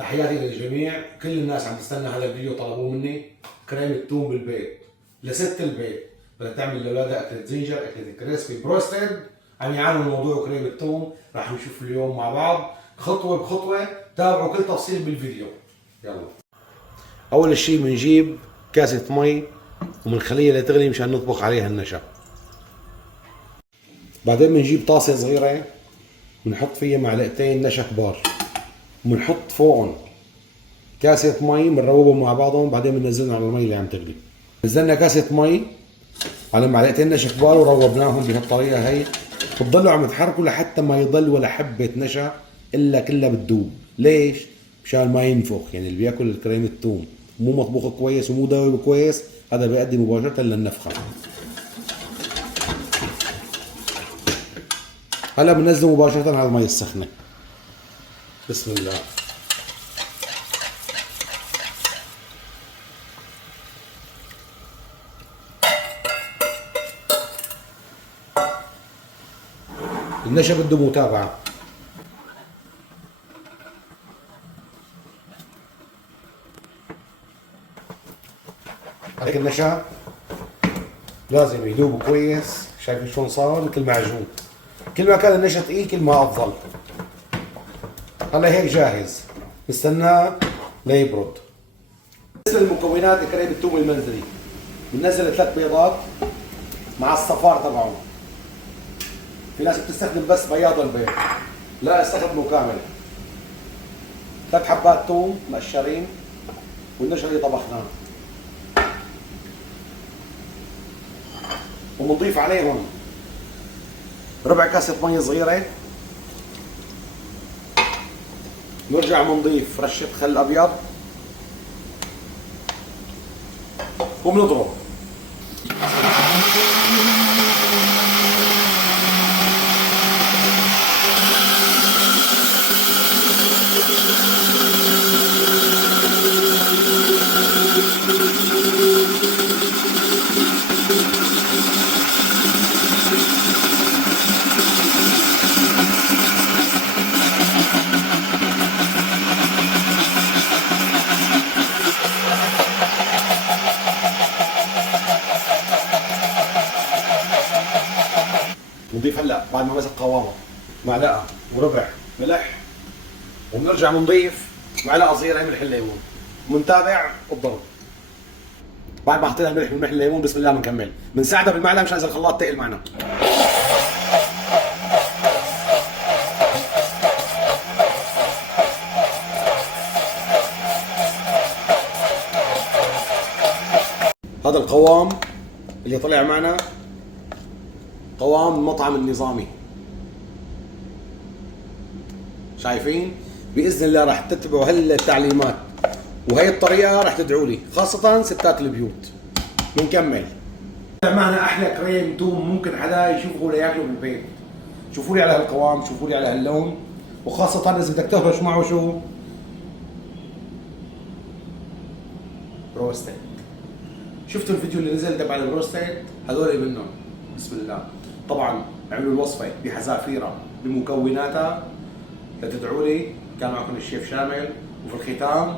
تحياتي للجميع. كل الناس عم تستنى هذا الفيديو، طلبوه مني. كريمة توم بالبيت لست البيت، بدها تعمل لاولادها اكلة زنجر، اكلة كريسبي بروستد، عم يعانوا من موضوع كريمة توم. راح نشوف اليوم مع بعض خطوة بخطوة، تابعوا كل تفصيل بالفيديو. يلا. أول شيء بنجيب كاسة مي وبنخليها لتغلي مشان نطبخ عليها النشا. بعدين بنجيب طاسة صغيرة بنحط فيها معلقتين نشا كبار، وبنحط فوقهم كاسة مي بنروبهم مع بعضهم، بعدين بننزلهم على المي اللي عم تغلي. نزلنا كاسة مي على معلقتين نشا كبار وروبناهم بهالطريقة هي، بتضلوا عم تحركوا لحتى ما يضل ولا حبة نشا إلا كلها بتدوب. ليش؟ مشان ما ينفخ، يعني اللي بياكل كريمة الثوم مو مطبوخ كويس ومو داوب كويس هذا بيؤدي مباشرة للنفخة. هلا بننزله مباشرة على المي السخنة. بسم الله. النشا بده متابعة. هيك النشا لازم يذوب كويس. شايفين شلون صار؟ مثل معجون. كل ما كان النشا ثقيل كل ما افضل. هلا هيك جاهز، نستناه ليبرد. بالنسبه للمكونات كريمه الثوم المنزلي، بننزل 3 بيضات مع الصفار تبعهم. في ناس بتستخدم بس بياض البيض، لا استخدموا كامل. 3 حبات ثوم مقشرين والنشا اللي طبخناه، وبنضيف عليهم ربع كاسة مي صغيرة. نرجع بنضيف رشة خل أبيض وبنضرب. نضيف هلا بعد ما مسك قوامه معلقه وربع ملح، وبنرجع بنضيف معلقه صغيره ملح الليمون، وبنتابع الضرب. بعد ما حطينا الملح والملح الليمون بسم الله بنكمل، بنساعدها بالمعلقه مشان اذا الخلاط تقل معنا. هذا القوام اللي طلع معنا قوام المطعم النظامي. شايفين؟ باذن الله راح تتبعوا هالتعليمات وهي الطريقه راح تدعوا لي، خاصه ستات البيوت. بنكمل. معنا احلى كريم توم ممكن حدا يشوفه ولا ياكله بالبيت. شوفوا لي على هالقوام، شوفوا لي على هاللون، وخاصه اذا بدك تهرش معه شو؟ بروستد. شفتوا الفيديو اللي نزل تبع البروستد؟ هذول منهم. بسم الله. طبعا عملوا الوصفه بحذافيرها بمكوناتها. لا تدعوا لي. كان معكم الشيف شامل، وفي الختام